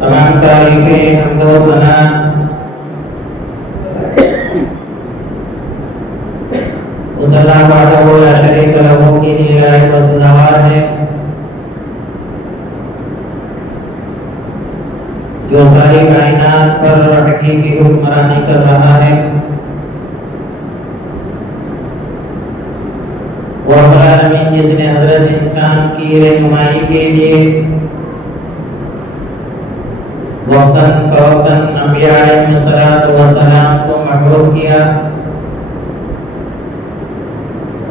तमाम तारीफें हमद व सना उस अल्लाह वहदहू ला शरीक लहू की लायक व सज़ावार है जो सारी कायनात पर हकीकी हुक्मरानी कर रहा है वो आलमीन जिसने हजरत इंसान की रहनुमाई के लिए वक्तन फवक्तन अंबिया अलैहिस्सलातु वस्सलाम को मखलूक किया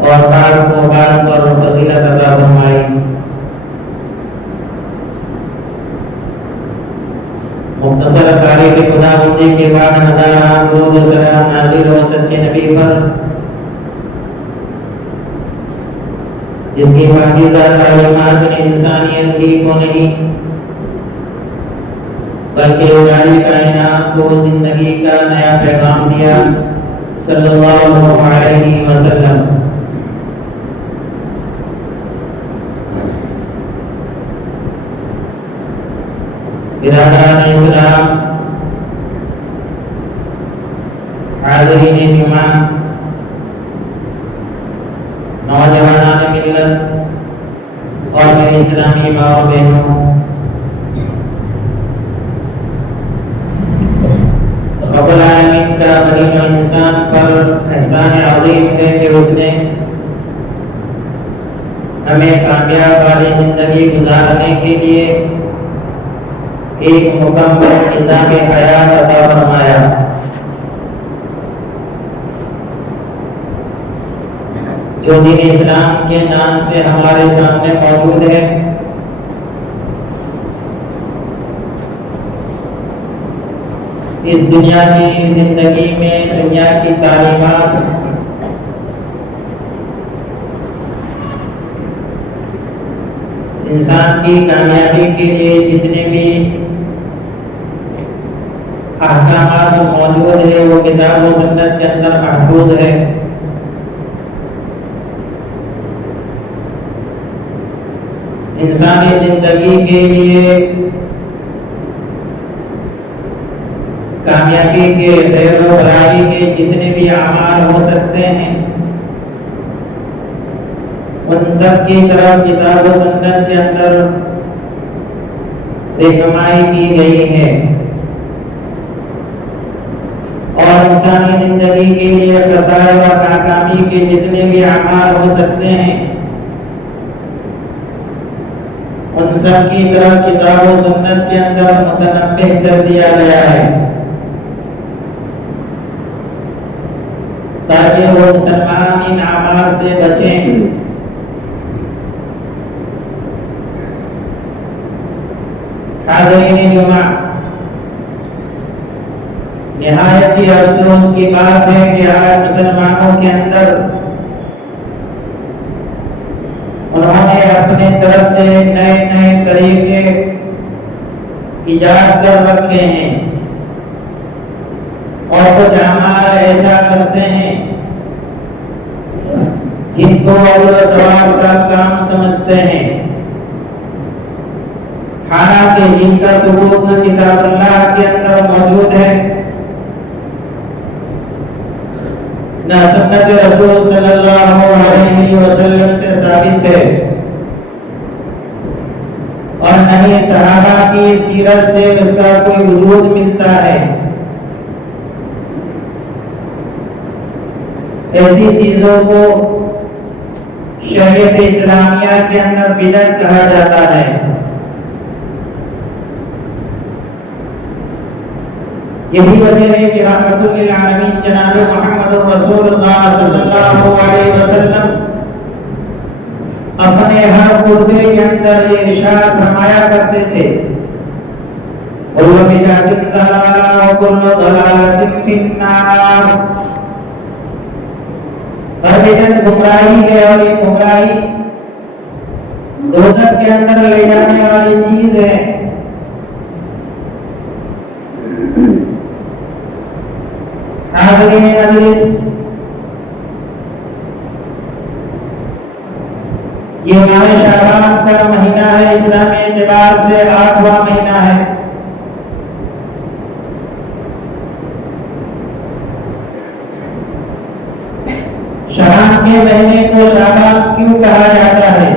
और बार को बार पर फजीलत अता फरमाई। मुख्तसर तारीफ खुदावंदी के बाद हज़ारात दुरूद सलाम नाज़िल हो सच्चे नबी पर जिसकी पाकीज़ा तालीमात ने इंसानियत ही को नहीं बल्कि सारी कायनात को जिंदगी का नया पैगाम दिया सल्लल्लाहु अलैहि वसल्लम। बिरादरान इस्लाम, हाज़रीन जुमा, नौजवानान मिल्लत और मेरे इस्लामी भाव बहनों, रब्बुल आलमीन का बनी इंसान पर एहसान अज़ीम है कि उसने हमें कामयाब वाली जिंदगी गुजारने के लिए एक मुकम्मल निज़ाम हयात अता फरमाया। जो दीन इस्लाम के नाम से हमारे सामने मौजूद है, इस दुनिया की जिंदगी में दुनिया की तालीमात इंसान की कामयाबी के लिए जितने भी अहकामात मौजूद है वो किताब और सुन्नत के अंदर महफूज है। इंसानी जिंदगी के लिए कामयाबी के खैर और भलाई के जितने भी अमाल हो सकते हैं उन सब की तरफ किताब और सुन्नत के अंदर रहनुमाई की गई है और इंसानी जिंदगी के लिए खसार और नाकामी के जितने भी अमाल हो सकते हैं उन सब की तरफ किताब और सुन्नत के अंदर मुतनब्बिह कर दिया गया है ताकि वो मुसलमान इन अमाल से बचें। हाज़रीन जुमा, निहायत ही अफसोस की बात है कि आज मुसलमानों के अंदर उन्होंने अपने तरफ से नए नए तरीके इजाद कर रखे हैं और कुछ अमाल ऐसा करते हैं जिनको अजर सवाब का काम समझते हैं, हालांकि जिनका सबूत न किताब अल्लाह के अंदर मौजूद है न सुन्नत रसूल सल्लल्लाहु अलैहि वसल्लम से साबित है और न ही सहाबा की सीरत से उसका कोई वजूद मिलता है। ऐसी चीजों को शरीयत इस्लामिया के अंदर बिदअत कहा जाता है। यही वजह है कि रहमतुल आलमीन जनाब मोहम्मद रसूलुल्लाह सल्लल्लाहु अलैहि वसल्लम अपने हर खुतबे के अंदर ये इरशाद फरमाया करते थे, गुमराही है और ये गुमराही दोज़ख के अंदर ले जाने वाली चीज है। हाज़रीन मजलिस, ये माह शाबान का महीना है, इस्लामी एतबार से 8वां महीना है। शाबान के महीने को शाबान क्यों कहा जाता है?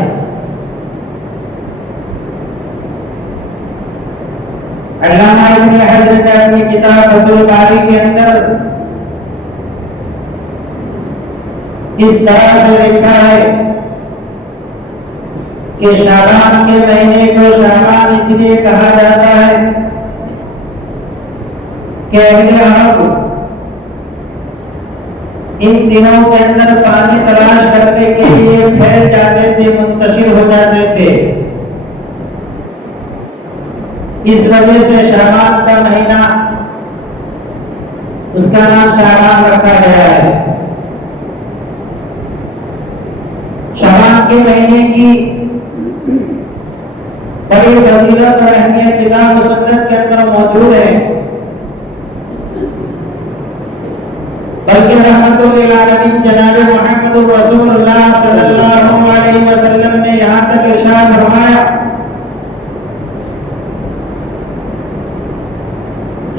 अल्लामा इब्न हजर ने अपनी किताब फतहुल बारी के अंदर इस तरह से लिखा है कि शाबान के महीने को शाबान इसलिए कहा जाता है कि अहले अरब इन दिनों के अंदर पानी तलाश करने के लिए फैल जाते थे, मुंतशिर हो जाते थे। इस वजह से शाबान का महीना उसका नाम शाबान रखा गया है। शाबान के महीने की बड़ी फजीलत और अहमियत किताब और सुन्नत के अंदर मौजूद है, बल्कि रहमतुल आलमीन जनाब मोहम्मद रसूलुल्लाह सल्लल्लाहु अलैहि वसल्लम ने यहाँ तक इरशाद फरमाया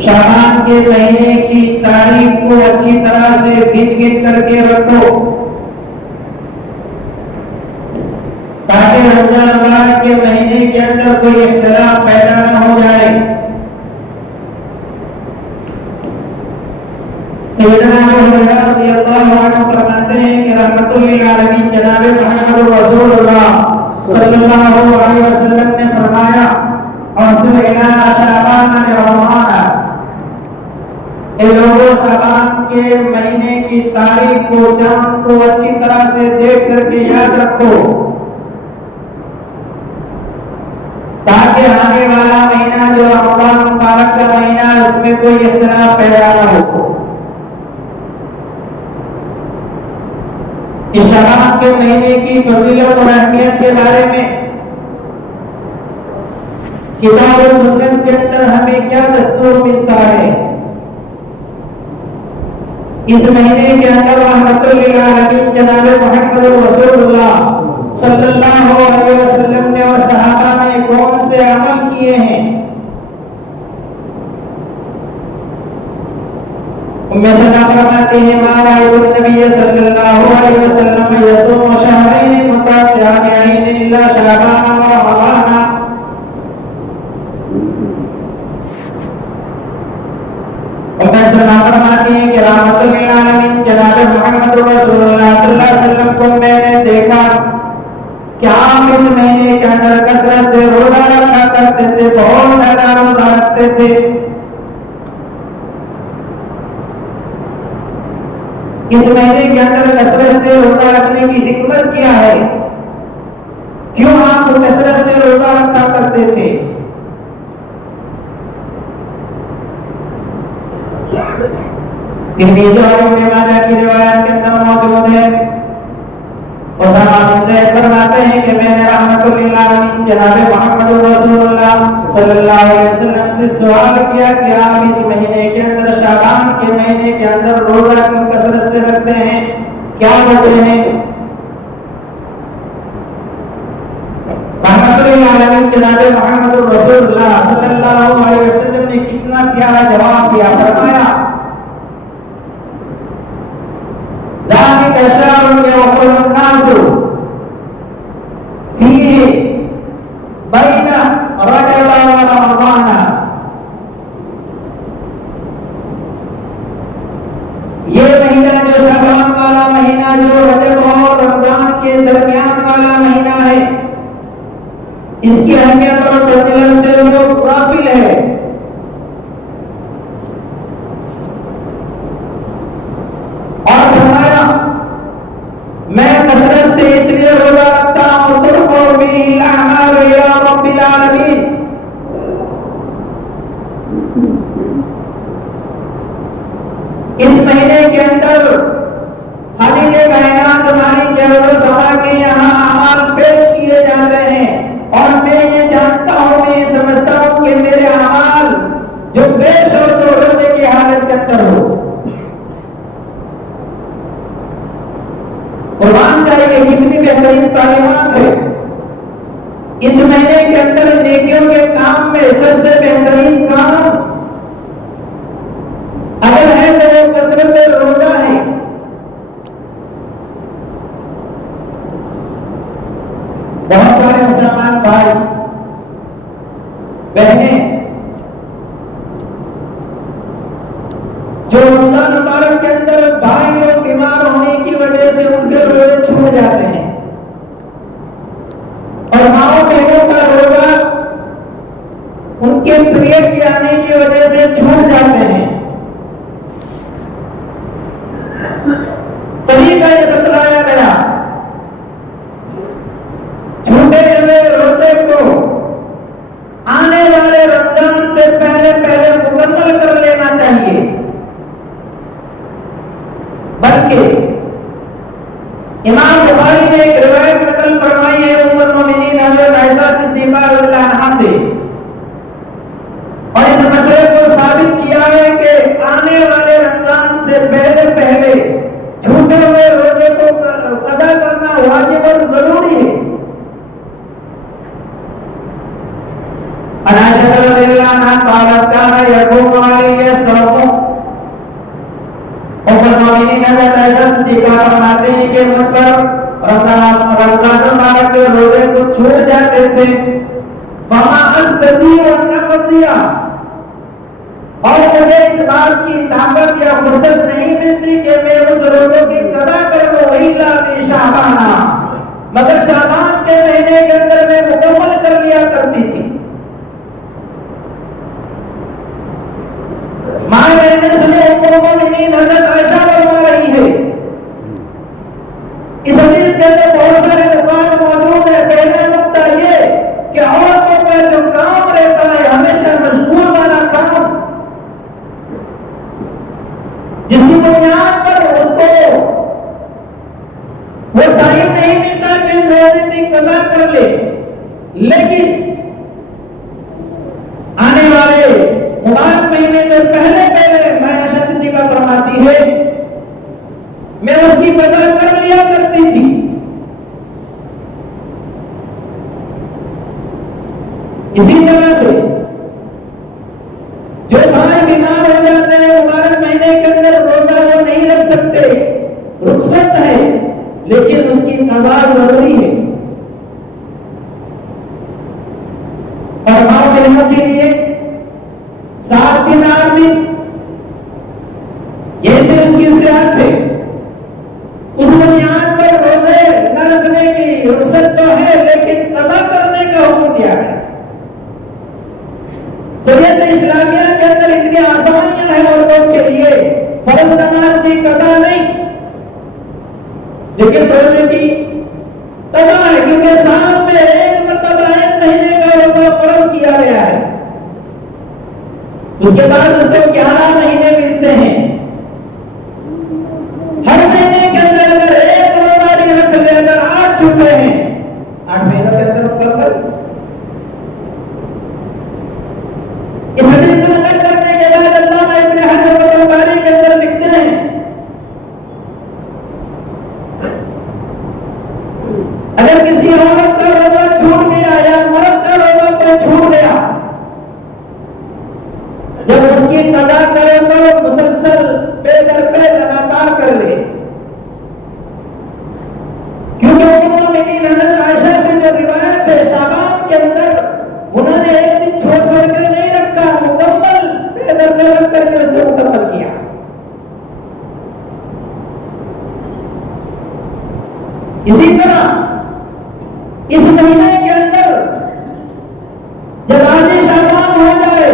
शाबान के महीने की तारीख को अच्छी तरह से गिन करके रखो, ताकि रमजान मुबारक के महीने के अंदर कोई इख्तिलाफ पैदा न हो जाए। सैयदना अबू हुरैरा रज़ियल्लाहु अन्हु फरमाते हैं कि रहमतुल लिल आलमीन जनाब मुहम्मद रसूलुल्लाह सल्लल्लाहु अलैहि वसल्लम ने फरमाया, और इला शाबान रमज़ान, इन लोगों शाबान के महीने की तारीख को, चांद को अच्छी तरह से देख करके याद रखो, ताकि आने वाला महीना जो रमज़ान मुबारक का महीना, उसमें कोई इख्तिलाफ पैदा न हो। इस शाबान के महीने की फजीलत और अहमियत के बारे में किताब और सुन्नत के अंदर हमें क्या दस्तूर मिलता है। इस महीने के अंदर रहमतुल लिल आलमीन जनाब मुहम्मद रसूलुल्लाह सल्लल्लाहु अलैहि वसल्लम ने और सहाबा ने कौन से अमल किए हैं। उम्मे सल्लल्लाहु अलैहि नबी सल्लल्लाहु अलैहि वसल्लम यसूम शहरैन मुतताबि'ैन इल्ला शअबान व रमज़ान। उम्मे सल्लल्लाहु फरमाती हैं कि रहमतुल लिल आलमीन जनाब मुहम्मद रसूलुल्लाह सल्लल्लाहु अलैहि वसल्लम को मैंने देखा कि आप इस महीने के अंदर कसरत से रोजा रखा करते थे, बहुत ज्यादा रोजा रखते थे। इस महीने के अंदर कसरत से रोजा रखने की हिकमत क्या है, क्यों आप कसरत से रोजा रखा करते थे। तिरमिज़ी और इब्न माजा की रिवायत के अंदर मौजूद है। उसामा बिन ज़ैद फरमाते हैं कि मैंने रहमतुल लिल आलमीन जनाब मुहम्मद रसूलुल्लाह सल्लल्लाहु अलैहि वसल्लम से सवाल किया कि आप इस महीने के अंदर, शाबान के महीने के अंदर रोजा क्यों कसरत से रखते हैं, क्या वजह है। रहमतुल लिल आलमीन जनाब मुहम्मद रसूलुल्लाह सल्लल्लाहु अलैहि वसल्लम ने कितना प्यारा जवाब दिया। फरमाया, ज़ालिका शहरुन यग़फ़िलु नासु फीहि बैना रजब व रमज़ान। ये महीना जो शाबान वाला महीना, जो रजब और रमज़ान के दरमियान वाला महीना है, इसकी अहमियत और फजीलत से लोग गाफिल है। और फरमाया, मैं कसरत से इसलिए रोजा रखता हूं तुरफ़उ बिहिल अअमालु इला रब्बिल आलमीन, इस महीने के अंदर खाली के कायनात हमारी जरूरत सभा के यहाँ अमाल पेश किए जाते हैं, और मैं ये जानता हूं, मैं ये समझता हूं कि मेरे अमाल जो पेश हो तो रोजे की हालत के अंदर हो। कुर्बान चाहिए, कितनी बेहतरीन तालीमात है। इस महीने के अंदर नेकियों के काम में सबसे बेहतरीन काम अगर है तो वो कसरत रोजा है। बहुत सारे मुसलमान भाई बहनें जो रमजान मुबारक के अंदर भाई लोग बीमार होने की वजह से उनके रोजे छूट जाते हैं, और माओ बहनों का रोजा उनके पीरियड के आने की वजह से छूट जाते हैं। तरीका ये बतलाया गया, छूटे हुए रोजे को आने वाले रमजान से पहले पहले मुकम्मल कर लेना चाहिए। बल्कि इमाम बुखारी ने एक रिवायत नकल फरमाई है उम्मुल मोमिनीन हज़रत आयशा सिद्दीक़ा रज़ियल्लाहु अन्हा से, और इस मसले को साबित किया है कि आने वाले रमजान से पहले पहले छूटे हुए रोजे को कज़ा करना वाजिब और जरूरी है। आयशा रज़ियल्लाहु अन्हा क़ालत काना यक़ूमु अलैहि मोमिनीन हज़रत आयशा सिद्दीक़ा फरमाते हैं कि मुझ पर रमजान मुबारक के रोजे को छूट जाते थे, वमा अस्ती और नक़दिया, और मुझे इस बात की ताकत या फुर्सत नहीं मिलती कि मैं उस रोजों की कदा कर लूं, इल्ला बि शाबाना, मगर शाबान के महीने के अंदर मैं मुकम्मल कर लिया करती थी। मां ने सुने मोमिनीन हज़रत आयशा फरमा रही है। इस हदीस के अंदर बहुत सारे नुकात मौजूद है। पहला नुक्ता ये कि औरतों का जो काम रहता है हमेशा मशगूल वाला काम, जिसकी बुनियाद पर उसको वो टाइम नहीं मिलता कि रोजे की कदा कर ले, लेकिन आने वाले मुबारक महीने से पहले मैं आयशा सिद्दीक़ा फरमाती है मैं उसकी कदा कर लिया करती थी। इसी तरह से जो भाई बीमार हो जाते हैं मुबारक महीने के अंदर रोजा वो नहीं रख सकते, रुखसत है, लेकिन उसकी कदा जरूरी है। और मां बहनों के लिए 7 दिन 8 दिन जैसे उसकी सेहत है उस बुनियाद पर रोजे न रखने की रुखसत तो है, लेकिन कदा करने का हुक्म दिया है। शरीयत इस्लामिया के अंदर इतनी आसानियां हैं औरतों के लिए, फर्ज नमाज की कदा नहीं, लेकिन रोजे की कदा है, क्योंकि साल में एक मरतबा एक महीने का रोजा फर्ज किया गया है। उसके बाद उसको 11 महीने मिलते हैं। हर महीने के अंदर अगर एक रोजा भी रख ले, अगर 8 छूटे हैं 8 महीनों के अंदर मुकम्मल। इस हदीस को नकल करने के बाद अल्लामा इब्न हजर अल-बारी के अंदर लिखते हैं अगर किसी औरत का रोजा छूट गया या मर्द का रोजा कोई छूट गया, जब उसकी कदा करे तो मुसलसल पे दर पे लगातार कर ले, क्योंकि मोमिनीन हज़रत आयशा से जो रिवायत है शाबान के अंदर उन्होंने एक दिन छोड़ के नहीं रखा, मुकम्मल पे दर पे रख करके उसको मुकम्मल किया। इसी तरह इस महीने के अंदर जब आधी शाबान हो जाए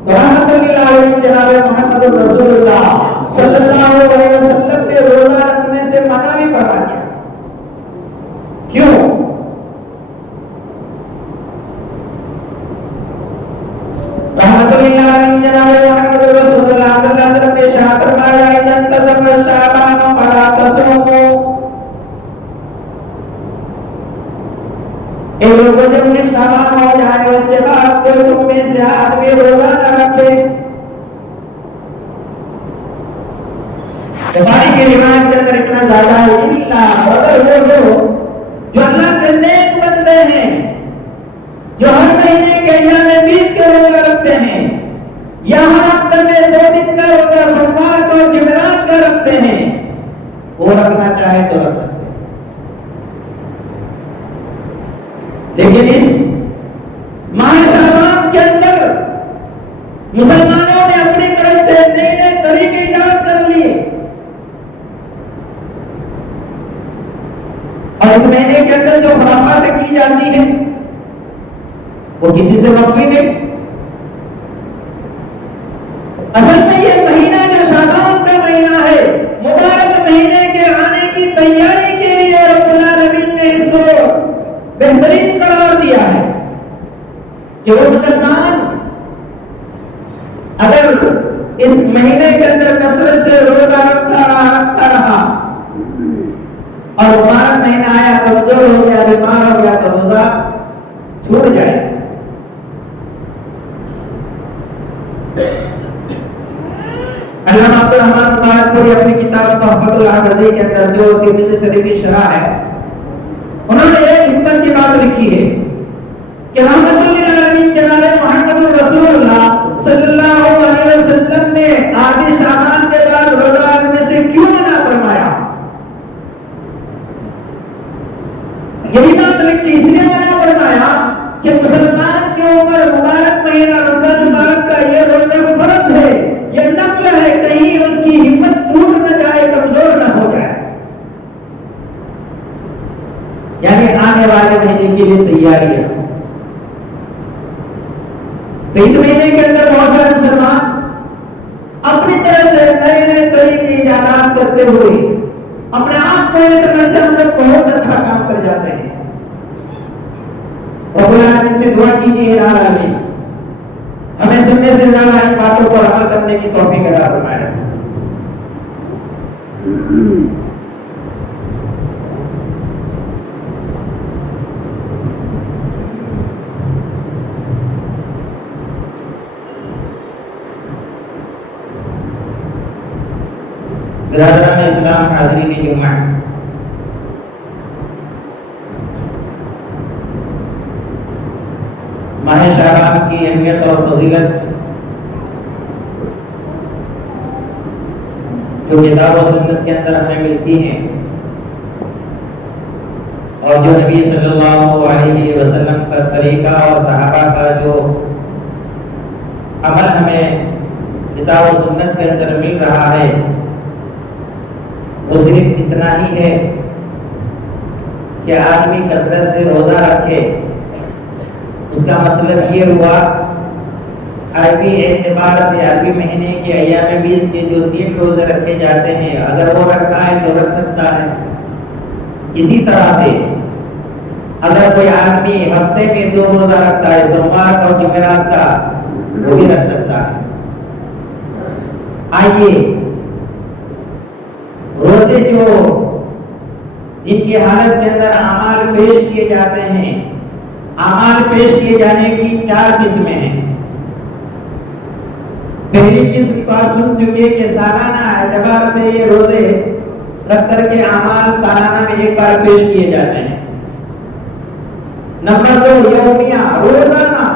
तो रहमतुल्लाह जनाब मोहम्मद रसूलुल्लाह सल्लल्लाहु अलैहि वसल्लम ने रोजा रखने से मना भी फरमा दिया। क्यों? रहमतुल्लाह जनाब मोहम्मद रसूलुल्लाह सल्लल्लाहु अलैहि वसल्लम ने इरशाद फरमाया इदन तज़म शाबान फला तसूमू, ए लोगों जब उन्हें शाबान हो जाए उसके बाद कोई तुम में से आदमी रोजा न रखे। बुखारी की रिवायत के अंदर इतना ज्यादा है, अगर वो लोग जो अल्लाह के नेक बंदे हैं, जो हर महीने के अय्याम बीत के रोजा रखते हैं, या हर हफ्ते में 2 दिन का रोजा सोमवार को जुमेरात का रखते हैं, वो रखना चाहे तो रख सकते हैं। लेकिन इस माह शाबान के अंदर मुसलमानों ने अपनी तरफ से नए नए तरीके इजाद कर लिए, और इस महीने के अंदर जो खुराफात की जाती है वो किसी से मख्फी नहीं। असल में ये महीना जो शाबान का महीना है, मुबारक महीने के आने की तैयारी के लिए रब्बुल आलमीन ने इसको बेहतरीन करार दिया है कि वो मुसलमान अगर इस महीने के अंदर कसरत से रोजा रखता रहा और मुबारक महीना आया, कमजोर हो गया, बीमार हो गया, तो रोजा छूट जाए। अल्लामा अब्दुल रहमान मुबारकपुरी अपनी किताब तोहफतुल अहमदी के अंदर जो तिरमिज़ी शरीफ की शरह है, उन्होंने एक हिकमत की बात लिखी है कि रहमतुल्लिल जनाब मोहम्मद रसूलुल्लाह सल्लल्लाहु अलैहि वसल्लम ने आधी शाबान के बाद रोजा रखने महीने के अंदर बहुत सारे मुसलमान अपनी तरफ से नए नए तरीके इजाद करते हुए अपने आप को ये समझते हम लोग बहुत अच्छा काम कर जाते हैं। रब्बुल आलमीन से दुआ कीजिए या आमीन, हमें सुनने से ज्यादा इन बातों पर अमल करने की तौफीक अता फरमाए। बिरादरान इस्लाम, हाज़रीन जुमा, माह शाबान की अहमियत और फजीलत जो किताब और सुन्नत के अंदर हमें मिलती है और जो नबी सल्लल्लाहु अलैहि वसल्लम का तरीका और सहाबा का जो अमल हमें किताब और सुन्नत के अंदर मिल रहा है, वो सिर्फ इतना ही है कि आदमी कसरत से रोजा रखे। उसका मतलब ये हुआ अरबी एतबार से अरबी महीने के अय्याम 20 के जो 3 रोजे रखे जाते हैं, अगर वो रखता है तो रख सकता है। इसी तरह से अगर कोई आदमी हफ्ते में 2 रोजा रखता है, सोमवार और जुमेरात का, वो भी रख सकता है। आइए, रोजे जो जिनकी हालत के अंदर अमाल पेश किए जाते हैं, अमाल पेश किए जाने की 4 किस्में हैं। पहली किस्म को आप सुन चुके कि सालाना एतबार से ये रोजे रख करके अमाल सालाना में एक बार पेश किए जाते हैं। नंबर 2 यौमिया, रोजाना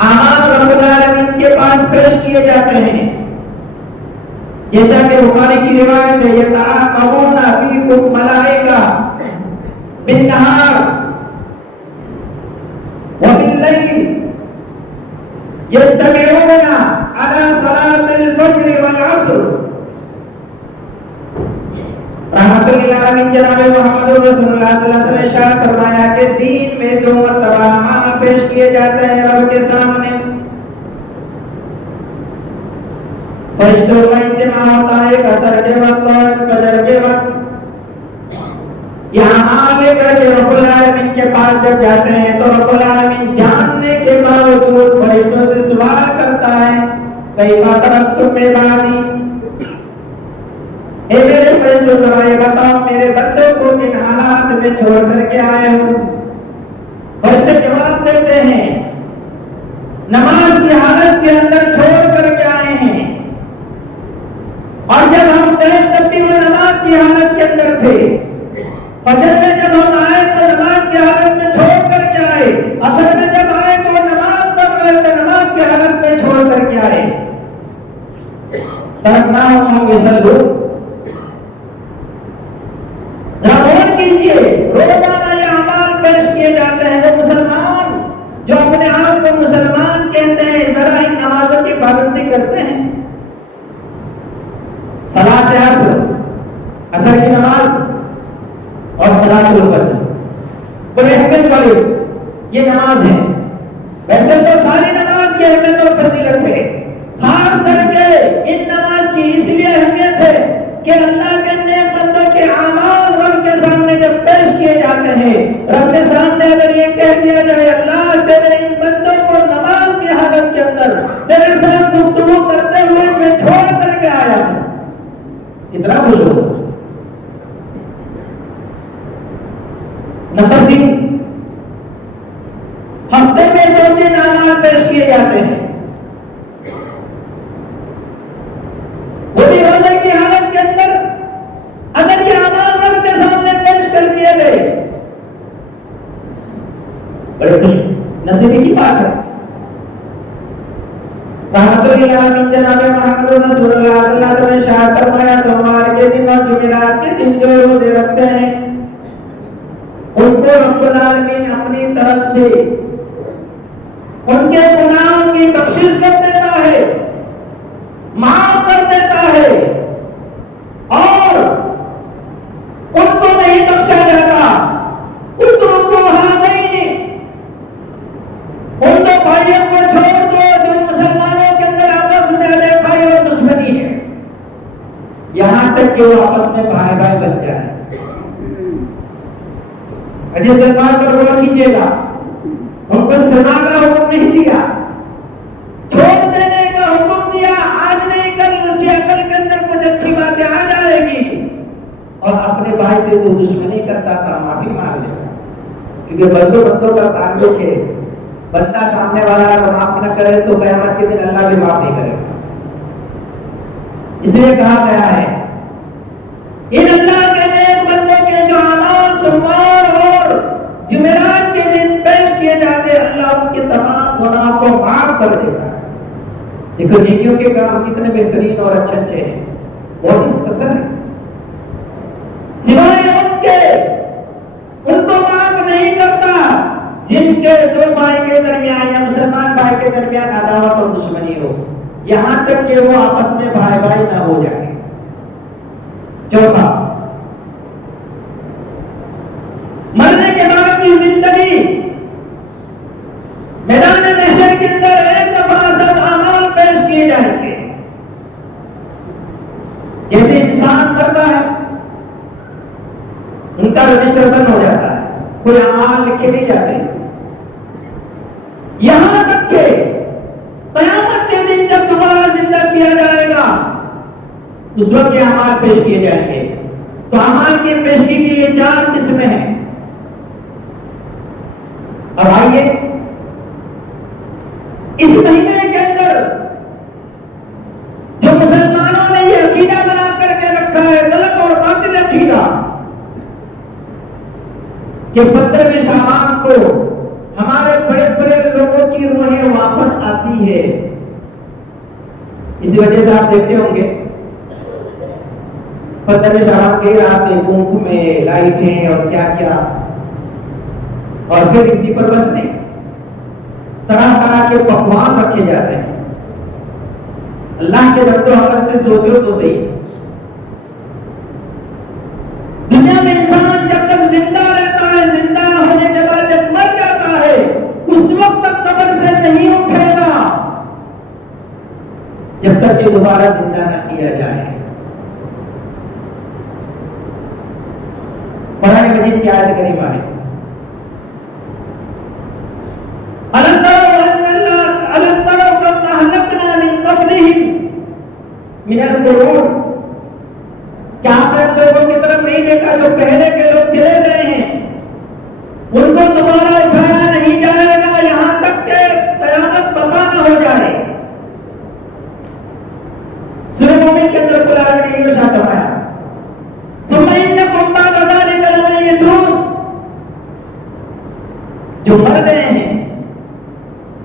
अमाल रब्बुल आलमीन के पास पेश किए जाते हैं। जैसा कि बुखारी की रिवायत है, यतअक़बूना फीकुम मलाइका बिन्नहार व बिल्लैल यस्तमिऊना अला सलातिल फज्र वल असर। रहमतुल्लाह अलैहि जनाब मुहम्मद रसूलुल्लाह सल्लल्लाहु अलैहि वसल्लम ने इरशाद फरमाया कि दिन में 2 मरतबा अमाल पेश किए जाते हैं रब के सामने। फरिश्तों का इज्तिमा होता है एक असर के वक्त और एक फजर के वक्त। यहाँ आगे करके रब्बुल आलमीन के पास जब जाते हैं तो रब्बुल आलमीन जानने के बावजूद फरिश्तों से सवाल करता है, कई बात तुम मेहरबानी, हे मेरे फरिश्तों जरा ये बताओ मेरे बंदों को किन हालात में छोड़ करके आए हो। फरिश्ते जवाब देते हैं, नमाज की हालत के अंदर छोड़ करके आए हैं, और जब हम थे तब भी वो नमाज की हालत के अंदर थे। फजर में जब हम आए तो नमाज की हालत में छोड़ करके आए, असर में जब आए तो नमाज पढ़ रहे थे, नमाज की हालत में छोड़ करके आए। तरकना हम विसल्लू, ज़रूर कीजिए, रोजाना ये अमाल पेश किए जाते हैं। वो मुसलमान जो अपने आप को मुसलमान कहते हैं, जरा इन नमाजों की पाबंदी करते हैं। सलात असर, असर की नमाज और सलातुल फज्र, बड़े अहमियत वाली ये नमाज है। वैसे तो सारी नमाज की अहमियत और फजीलत है, खास करके इन नमाज की इसलिए अहमियत है कि अल्लाह के नेक बंदों के अमाल रब के सामने जब पेश किए जाते हैं, रब के सामने अगर ये कह दिया जाए, अल्लाह तेरे इन बंदों को नमाज की हालत के अंदर तेरे साथ गुफ्तगू करते हुए मैं छोड़ करके आया हूं, कितना खुश हो। नंबर 3, हफ्ते में 2 दिन अमाल पेश किए जाते हैं, वो भी रोजे की हालत के अंदर। अगर ये अमाल रब के सामने पेश कर दिए गए, बड़े खुश नसीबी की बात है। रहमतुल्लाह अलैहि जनाब मुहम्मद रसूलुल्लाह सल्लल्लाहु अलैहि वसल्लम ने इरशाद फरमाया, सोमवार के दिन और जुमेरात के दिन जो रोजे रखते हैं उनको रब्बुल आलमीन अपनी तरफ से उनके गुनाहों की बख्शिश कर देता है, माफ कर देता है, और उनको नहीं बख्शा जाता। उनको हाज़रीन भाइयों को छोड़ दो, जो मुसलमानों के अंदर आपस में अरे भाई और दुश्मनी है, यहां तक कि वो आपस में भाई भाई बन जाए। अजय सलमान पर गौर कीजिएगा, उनको सजा का हुक्म नहीं दिया, छोड़ देने का हुक्म दिया। आज नहीं कल उसकी अकल के अंदर कुछ अच्छी बातें आ जाएगी और अपने भाई से जो दुश्मनी करता था माफी मांग लेगा, क्योंकि बंदों का ताल्लुक है। बंदा सामने वाला अगर माफ न करे तो क़यामत के दिन अल्लाह भी माफ नहीं करेगा। इसलिए कहा गया है इन अल्लाह के नेक बंदों के जो अमाल सोमवार और जुमेरात के दिन पेश किए जाते, अल्लाह उनके तमाम गुनाहों को माफ कर देता है। देखो नेकियों के काम कितने बेहतरीन और अच्छे हैं, बहुत ही मुख्तसर है। सिवाय उनके उनको माफ नहीं करता जिनके दो भाई के दरमियान या मुसलमान भाई के दरमियान अदावत और दुश्मनी हो, यहां तक कि वो आपस में भाई भाई ना हो जाए। चौथा, मरने के बाद की जिंदगी मैदान महशर के अंदर एक दफा सब अमाल पेश किए जाएंगे। जैसे इंसान मरता है उनका रजिस्टर बंद हो जाता है, कोई अमाल लिखे नहीं जाते, यहां तक के क़यामत के दिन जब दोबारा जिंदा किया जाएगा उस वक्त ये अमाल पेश किए जाएंगे। तो अमाल की पेशगी की ये 4 किस्में हैं। अब आइए इस महीने के अंदर जो मुसलमानों ने ये अकीदा बना करके रखा है, गलत और बातिल अकीदा, कि 15वें शाबान को हमारे बड़े बड़े लोगों की रूहें वापस आती है। इसी वजह से आप देखते होंगे 15वें शाबान की रात में कुंभ में लाइटें और क्या क्या, और फिर इसी पर बस नहीं, तरह तरह के पकवान रखे जाते हैं। अल्लाह के बंदो अगर से सोचो तो सही, दुनिया में इंसान जब तक जिंदा रहता है, जिंदा होने के बाद जब मर जाता है, उस वक्त तक कब्र से नहीं उठेगा जब तक कि दोबारा जिंदा न किया जाए। कुरान मजीद की आयत करीमा है, क्या आपने लोगों की तरफ नहीं देखा जो पहले के लोग चले गए हैं, उनको दोबारा उठाया नहीं जाएगा यहां तक कि क़यामत बर्पा न हो जाए। सूरह मोमिन के अंदर कुरान ने ये इरशाद फरमाया, तुम इन्नकुम बअद ज़ालिका लमय्यतून, जो मर गए हैं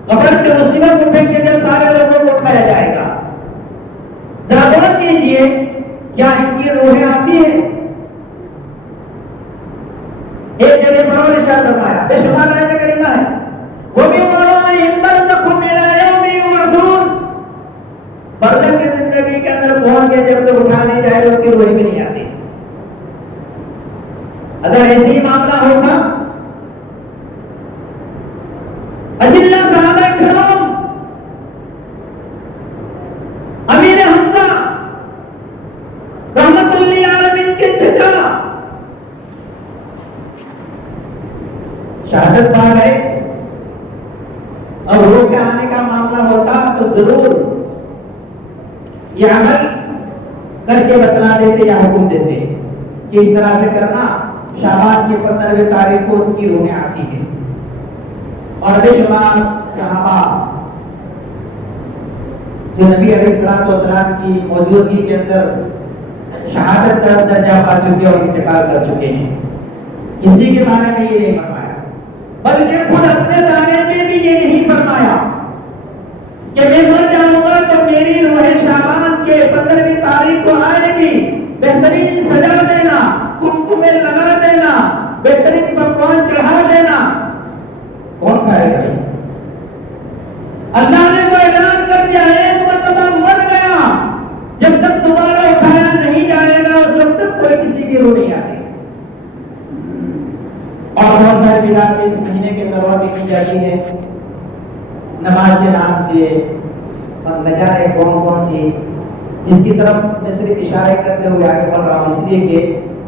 कब्र से उसी वक्त उठेंगे जब सारे लोगों को उठाया जाएगा। जरा गौर कीजिए, क्या इनकी रूहें आती हैं? एक जगह पर इरशाद फरमाया, बेशुमार आयत करीमा है, वो भी वराइहिम बरज़खुम इला यौमि युबअसून, बरज़ख की जिंदगी के अंदर पहुंच गए जब तक उठा नहीं जाए उनकी रूहें भी नहीं आती। अगर ऐसे ही मामला होता, अजिल्ला सहाबा किराम, अमीर हमजा रहमतुल लिल आलमीन के चचा शहादत पा गए, अब रूह के आने का मामला होता तो जरूर ये अमल करके बतला देते या हुक्म देते कि इस तरह से करना, शाबान की 15वीं तारीख को उनकी रूहें आती है। और बेशुमार सहाबा जो नबी अलैहिस्सलाम की मौजूदगी के अंदर शहादत का दर्जा पा चुके और इंतकाल कर चुके हैं, किसी के बारे में ये नहीं फरमाया, बल्कि खुद अपने बारे में भी ये नहीं फरमाया कि मैं मर जाऊंगा तो मेरी रूह शाबान के 15वीं तारीख को आएगी, बेहतरीन सजा देना, कुमकुम लगा देना, बेहतरीन पकवान चढ़ा देना। कौन खाएगा? अल्लाह ने तो ऐलान कर दिया है, एक मरतबा मर गया, जब तक दोबारा उठाया नहीं जाएगा उस वक्त तक कोई किसी की रूह नहीं आती। और बहुत सारे बिलाल इस महीने के अंदर और की जाती है, नमाज के नाम से और न जाने कौन कौन सी, जिसकी तरफ मैं सिर्फ इशारे करते हुए आगे बढ़ रहा हूँ इसलिए कि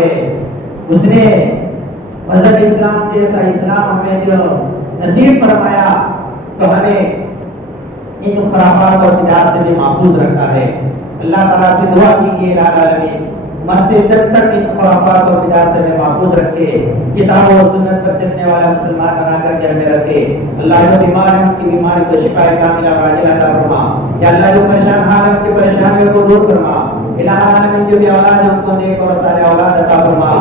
है। उसने मज़हब इस्लाम जैसा इस्लाम हमें जो नसीब फरमाया तो हमें इन खुराफात और बिदात से भी महफूज रखा है। अल्लाह ताला से दुआ कीजिए इलाही आलमीन मरते दम तक इन खुराफात और बिदात से हमें महफूज रखे, किताब और सुन्नत पर चलने वाला मुसलमान बनाकर जन्म में रखे। अल्लाह जो बीमार है उनकी बीमारी को शिफाए कामिला वाजिला अता फरमा। या अल्लाह जो परेशान हाल है उनकी परेशानियों को दूर फरमा। इलाही आलमीन जो भी औलाद है उनको नेक और साले औलाद अता फरमा।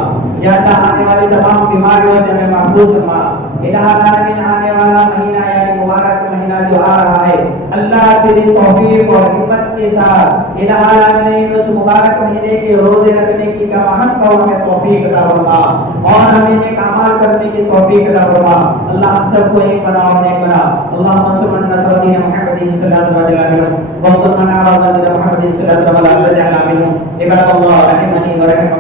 या अल्लाह आने वाली तमाम बीमारियों से हमें महफूज फरमा। इलाही आलमीन आने वाला महीना यानी मुबारक महीना जो आ रहा है अल्लाह तेरी तौफीक और हिम्मत के साथ इलाही आलमीन उस मुबारक महीने के रोजे रखने की कमाहत को हमें तौफीक अता फरमा और हमें नेक अमाल करने की तौफीक अता फरमा। अल्लाह हम सबको एक बना और नेक बना। अल्लाह मंसूर नसर दीन मोहम्मद सल्लल्लाहु अलैहि वसल्लम वक़्त मना और दीन मोहम्मद सल्लल्लाहु अलैहि वसल्लम इबादत अल्लाह रहमनी व रहम